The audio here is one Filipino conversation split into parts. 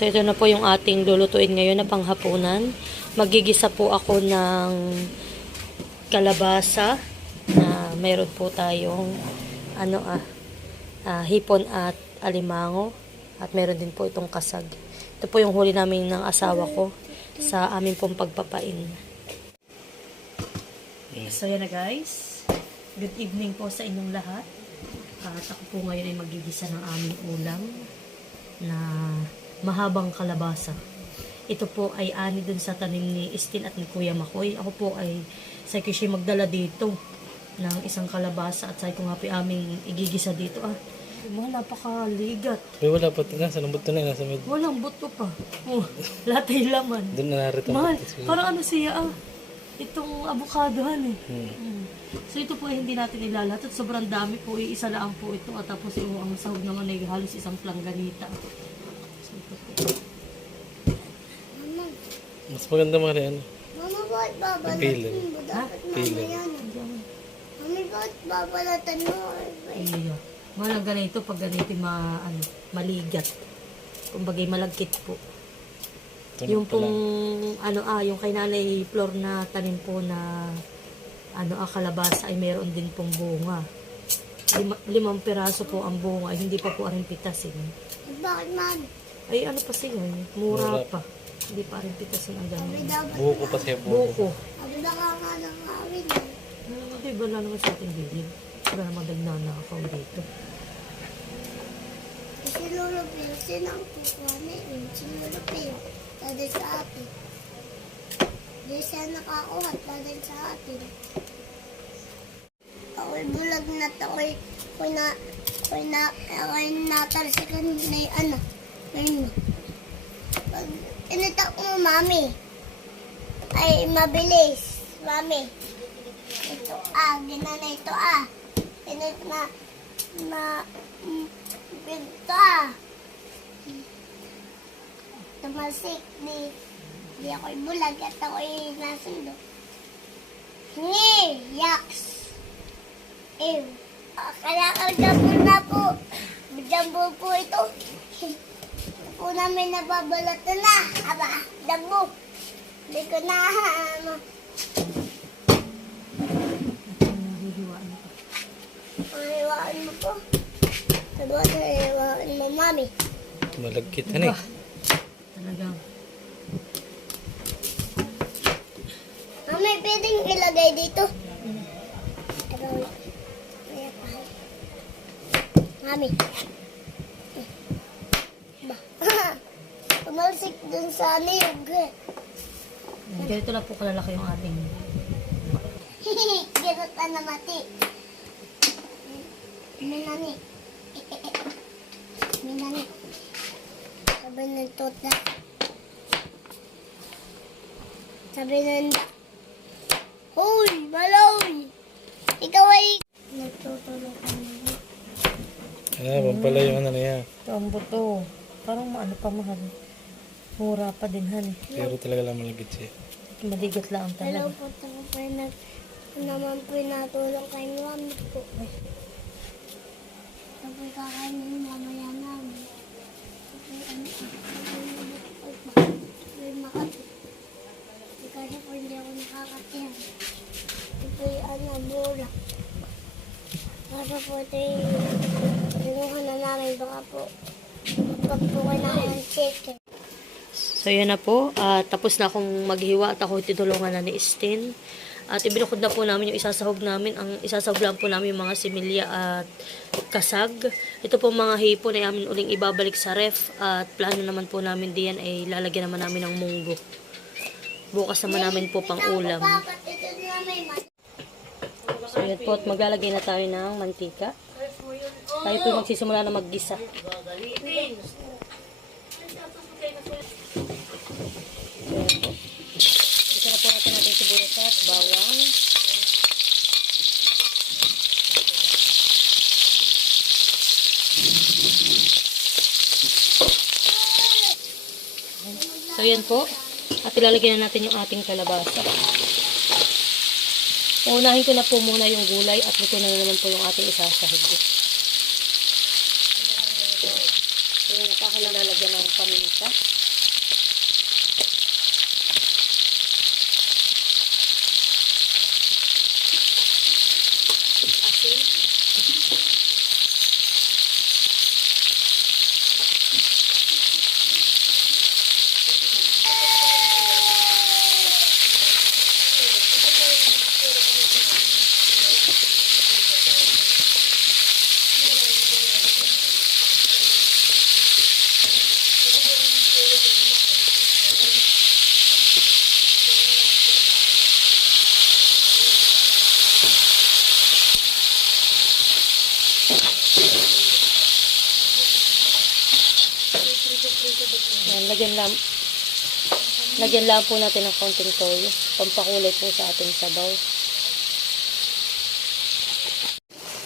So ito na po yung ating lulutuin ngayon na panghapunan. Magigisa po ako ng kalabasa na meron po tayong ano ah, ah, hipon at alimango at meron din po itong kasag. Ito po yung huli namin ng asawa ko sa amin pong pagpapain. So yan na guys. Good evening po sa inyong lahat. At ako po ngayon ay magigisa ng aming ulam na mahabang kalabasa. Ito po ay ani dun sa tanim ni Estin at ni Kuya Makoy. Ako po ay sa siya magdala dito ng isang kalabasa at sa ko nga po ay aming igigisa dito. Ah, mga napakaligat. May wala pa. Nasa lambot to na. Nasa med. Walang buto pa. Oh, lahat ay laman. Doon na narito. Mahal, parang ano siya ah. Itong avocadohan eh. Hmm. Mm. So ito po ay hindi natin ilalahat at sobrang dami po, isa lang po ito at tapos yung ang sahog naman ay halos isang plangganita. So ito po. Mama, Mas maganda mga rin. Ano? mama, bakit babalatan mo? Dapat Pila. mamaya na. Mami, bakit babalatan mo? Iya. Malang ganito pag ganito ma, ano, maligat. Kumbagay malagkit po. Ito Yung pong ano ah, yung kay Nanay Flor na tanim po na ano ah, kalabasa ay meron din pong bunga. Lima, limang piraso po ang bunga ay hindi pa po aring pitasin. Bakit, man? Ay ano pa siya, eh, mura Mura. pa. Hindi pa rin pitasin ang Sabi ganun. dapat, Buko pa siya. Buko. Buko. sabi na ka nga ng awin. Hmm, Hindi ba na naman sa ating bilhin? Wala naman nagnanakaw dito. Si Lolo Pio, sinang kukuha na yun. Si Lolo Pio, dada sa atin. Di siya nakakuha, dada sa atin. Ako'y bulag na to, ako'y, ako'y na, ako'y na, ako'y natalsikan na yung ano, mo. Pag initak mo, mami, ay mabilis, mami. Ito ah, ginana ito ah. Init na, na, mm, ito ah. Tumasik, di, di ako'y bulag at ako'y nasundo. Ni, yaks. Ew. Ah, Kaya jambo na po. Jambo po ito. Ito po namin nababalat na. Aba, dambo. Hindi ko na, ano, Nahihiwaan pa. Mahiwaan mo po. Sabi ko sa hiwaan mo, mami. Malagkit. Ano eh? Talagang. Mami, pwedeng ilagay dito. Ito, kaya pa. Mami. Ba. Tumalsik dun sa niyog. Ganito lang po kalalaki yung ating ka na mati. Minani. Minani. Sabi ng tuta. Sabi ng Hoy, Maloy! Ikaw ay... Nagtutulog ka na. Ah, pampala yung ano na yan. Ito ang buto. Parang maano pa mahal. Mura pa din han. Pero talaga lang malagkit siya. Madigat lang Hello talaga. po, ako po nag... naman po natulong kay mami po. Sabi kakainin mamaya namin. Sabi ano. Kasi po hindi ako nakakatihan. Ito yung ano, bola. Para po ito yung na namin baka po pag po kailangan ng chicken. So yan na po. Ah, tapos na akong maghiwa at ako tinulungan na ni Estin. At ibinukod na po namin yung isasahog namin. Ang isasahog lang po namin yung mga similya at kasag. Ito po mga hipon ay amin uling ibabalik sa ref. At plano naman po namin diyan ay lalagyan naman namin ng munggo. Bukas naman namin po pang ulam. So yan po at maglalagay na tayo ng mantika. Tayo po magsisimula na maggisa. Isa na po natin natin sibuyas at bawang. So yan po. At ilalagyan na natin yung ating kalabasa. Unahin ko na po muna yung gulay at luto na naman po yung ating isasahig. So yan, nakakalalagyan ng paminta. Lagyan lang lagyan lang po natin ng konting toyo. Pampakulay po sa ating sabaw.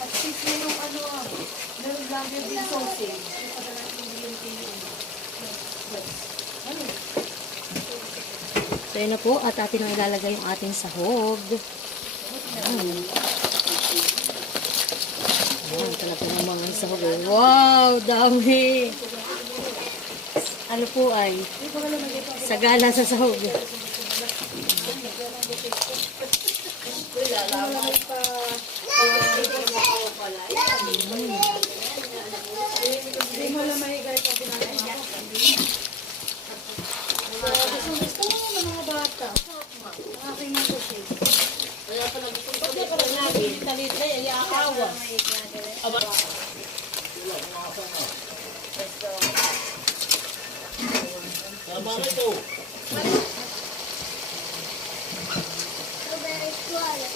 At sis yung ano ah, meron lagi din sausage. So, yun na po. At atin ang ilalagay yung ating sahog. Yan. Yan, talaga ng mga sahog. Wow, dami! Ano po ay? Sagana sa sahog. Hindi mo lang mahigay pag pinakain. Gusto gusto mo ng mga bata. Ang aking mga sis. Strawberry swallow.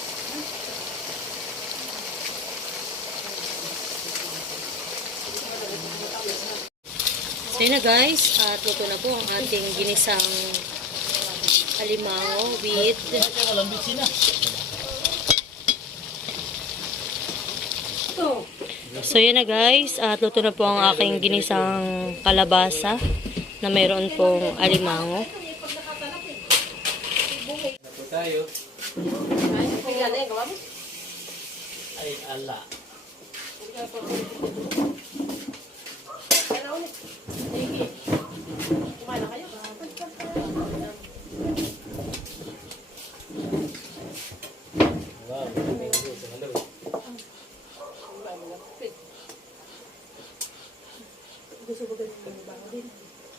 So yun na guys, at luto na po ang ating ginisang alimango with So yun na guys, at luto na po ang aking ginisang kalabasa na mayroon pong alimango. Tayo. Ay, ala. Wow,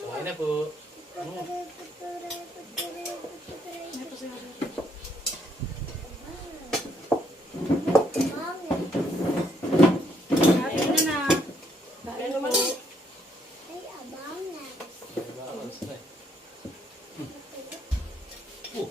Kumain na po. Kain na na. Kain naman. Ay, abang na. Mahal sa po.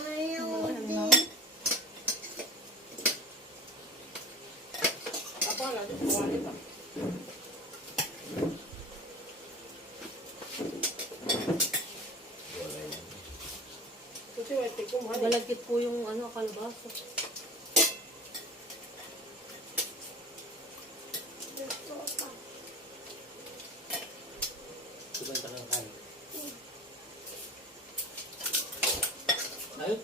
ako natin. Ano to? Ayun ba ganun? Malagkit po yung ano, kalabasa. Subenta ng kanin. Ayun.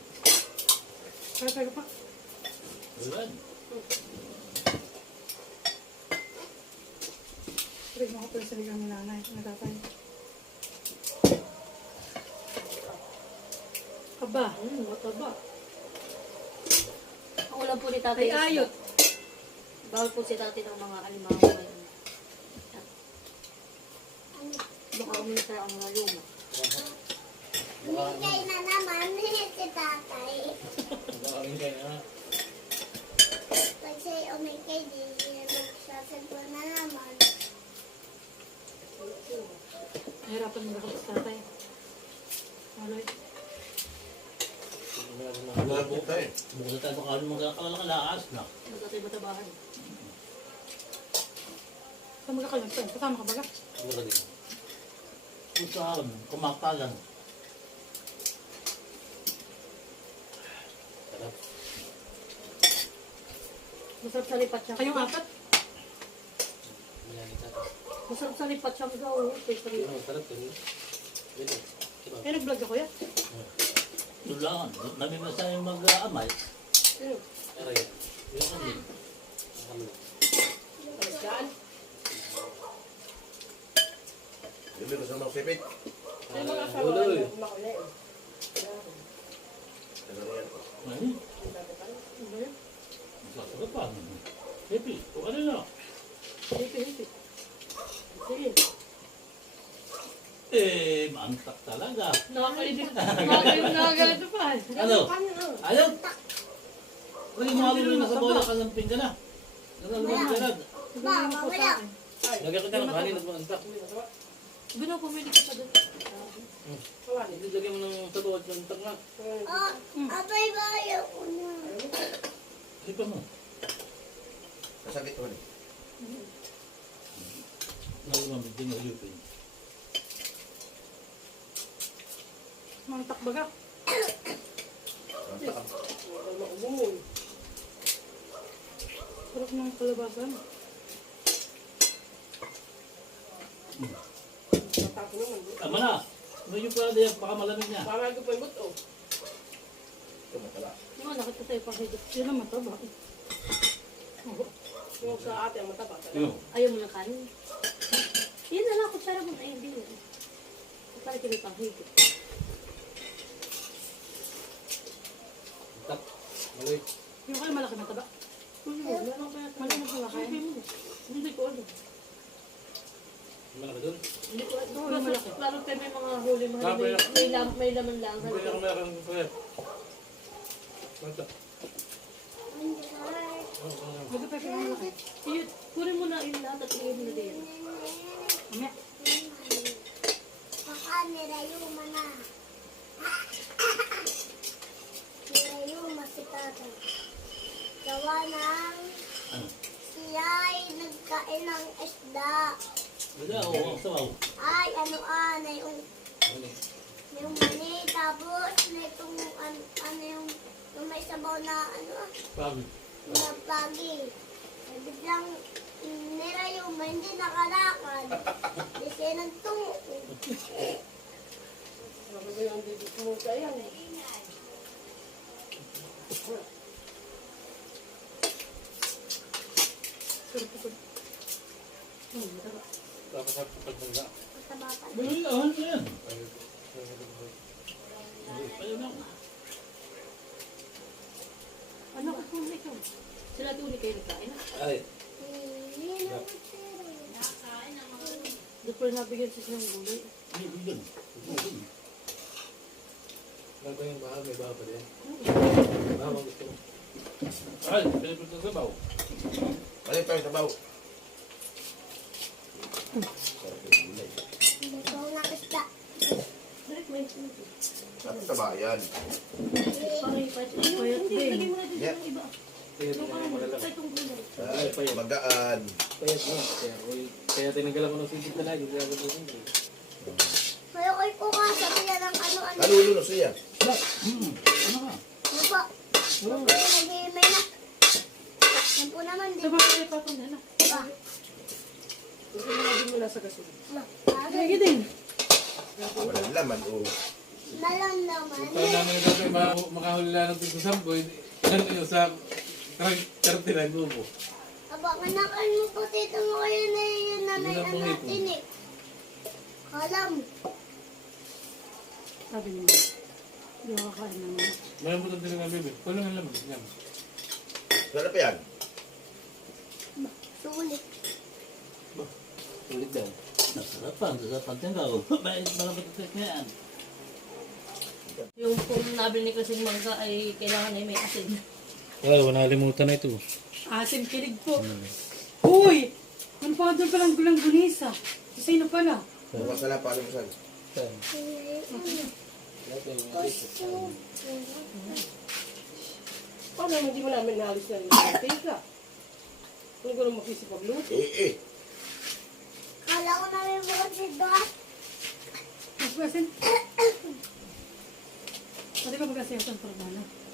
Kaya tayo pa. Ulan. Rin ako pa sa ligang nanay. Natatay. Aba. Hmm, mataba. Ang ulam po ni tatay Ay, ayot. Bawal po si tatay ng mga ngayon. Baka uminta ang mga luma. Bigay na naman si tatay. Baka kayo na. Pag si Omikay, di magsasagwa na naman. Nahirapan mo ako sa tatay. Aloy. Wala po tayo. Na tayo baka ano magkakalakalaas na. Magkatay ba tabahan? Saan magkakalagpan? Kasama ka baga? Mura din. Kung saan, kumakalan. Sarap. Masarap sa lipat siya. Kayong apat? Yan, ito. Masarap sa lipat siya. Mga oh, paper. Ano, sarap to. Ito. Diba? Eh, nag-vlog ako yan. Doon lang. Namimasa yung mag-aamay. Eh, Pero yan. Yung ano din. Ang halo. Yung meron sa mga sipit. Ah. Ano yan? Ay, ano ba yan? masarap pa. Happy. O ano na? Hipi, hipi. Eh, mantak talaga. Nakakaibig. Nakakaibig na agad pa. Ano? Ayaw! Uy, mahalo rin nasa bola ka ng pinggan na. Nagalawang garad. Ba, mamaya. Lagyan ko na ng kanin at mantak. Gano, pumili ka pa doon. Hindi lagyan mo ng sabaw at mantak nga. Oh, abay ba yung una? Hipa mo. Kasakit ko ni. Nalumamit din mo yupin. Mantak baga. Basta ka. Sarap ng kalabasan. Tama na. Medyo pa diyan, baka malamig na. Ito matala. Ano, nakita tayo pang higit. Yun naman to, bakit? Yung. Ayaw mo ng kanin. Yan na lang, kutsara mo. Ay, hindi. Kutsara kami pang higit. Tak. Maloy. Yung kayo malaki na taba. Malaki na kayo. Hindi ko ano. Malaki doon. Hindi ko. Oo, malaki. Lalo tayo may mga huli, mga may, may- may, lam, may laman lang. Hindi ako meron ko eh. Mantak. Huwag ka malaki. Kunin mo na yung lahat at iyon mo na din. Mamaya. Baka nirayuma na. Nirayuma si tatay. Gawa ng Ano? siya ay nagkain ng isda. Wala, oo, ang sabaw. Ay, ano ah, na yung, Ano? yung mani, tapos na itong, ano, ano yung, yung may sabaw na, ano ah, na pagi. Eh, biglang nirayuma, hindi nakalakad. Siya ng tungo. Sarap ko. Hmm, mataba. Tapos at pagmangga. Mataba pa. Ay, ano yan? Ayun lang. Ano kung ikaw? Sila doon ni kayo nagkain na. Ay. Hindi ko pa rin nabigyan siya ng gulay. Hindi yun. Bago yung baha, may baha pa din. Baha mo gusto mo. Ay, pwede sa sabaw. Balik tayo sa baw. Sarap yung gulay. Ito na isda. Sarap sa bayan. Pare. Lagyan mo na din iba. Ay, magaan. Payat mo. Kaya, uy, kaya tinanggalan ko ng sisig na lagi. Kaya ako sisig. Kaya ko ko ka sabi yan ng ano-ano. Nalulo siya. Hmm, ano ka? Ano po? Ano po yung nag-iimay na? Yan po naman din. Diba kayo pa itong nana? Diba? Lagi Lagi din. Walang laman o. Nalang naman. Kaya namin na dati ma- makahuli lang ng tigong sampo, ano yung sa karante na gubo. Aba, kanakan mo po tito mo kayo na yun na may ano ipon. tinik. Kalam. Sabi niya. Hindi ako kakain naman. Mayroon po din ng bebe. Kulang ang laman. Yan. Sarap yan. Sulit. Ulit daw. Nasarapan, nasarapan tingaw. Bait malabat at na yan. Yung kung nabili ni Kasing Mangga ay kailangan ay may asin. Wala, wala limutan na ito. Asim kilig po. Uy! Ano pa doon palang gulang gunisa? Sino pala? Bukas na lang, paano mo saan? Paano hindi mo namin naalis na yung teka? Kung ko na makisipagluto. Eh, eh. Kala ko namin bukas si Dot. Magpasin? Pwede ba magkasaya ito ang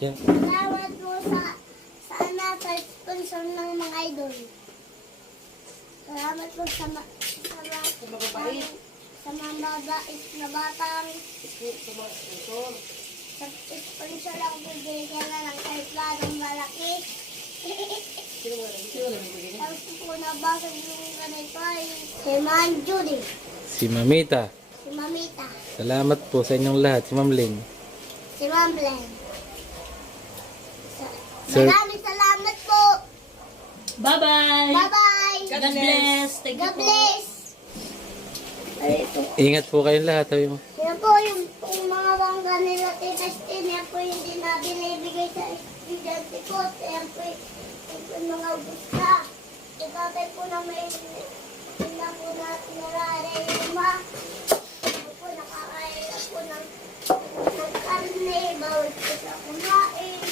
pagmana? Salamat po sa sana sa sponsor ng mga idol. Salamat po sa ma, sa, ma, Sa mababait. sa mga mabait na batang Sa mga sponsor. sa sponsor lang bibigyan ka na ng aeroplanong malaki. Sino mo Sino mo nagbibigay? Tapos po nabasag yung ganito ay si Ma'am Judy, Si Mamita. si Mamita, Salamat po sa inyong lahat. Si Ma'am Ling. si Ma'am Blen. Sa, Sir- maraming salamat po. Bye-bye! Bye-bye. God bless! Thank you God po. bless. Ay, ito. Ingat po kayong lahat. Sabi mo. Yan po yung, yung mga bangga nila Tita Stin, yan po yung hindi na binibigay sa estudyante ko. Yan po yung, yung, yung mga gusta. Itatay po na may hindi po na nararema. Yan po nakakain na po ng, ng karne, bawal po sa kumain.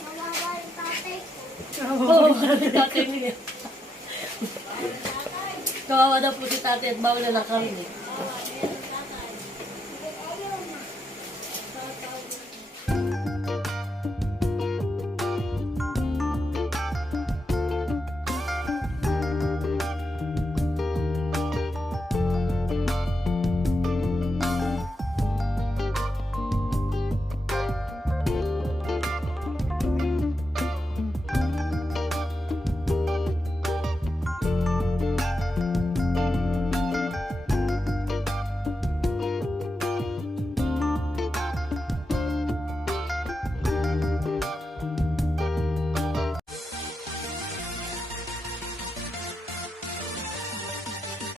Mamawa yung tatay ko. Oo, marami tatay niya. Kawawa daw po si tatay at bawal na lang kami.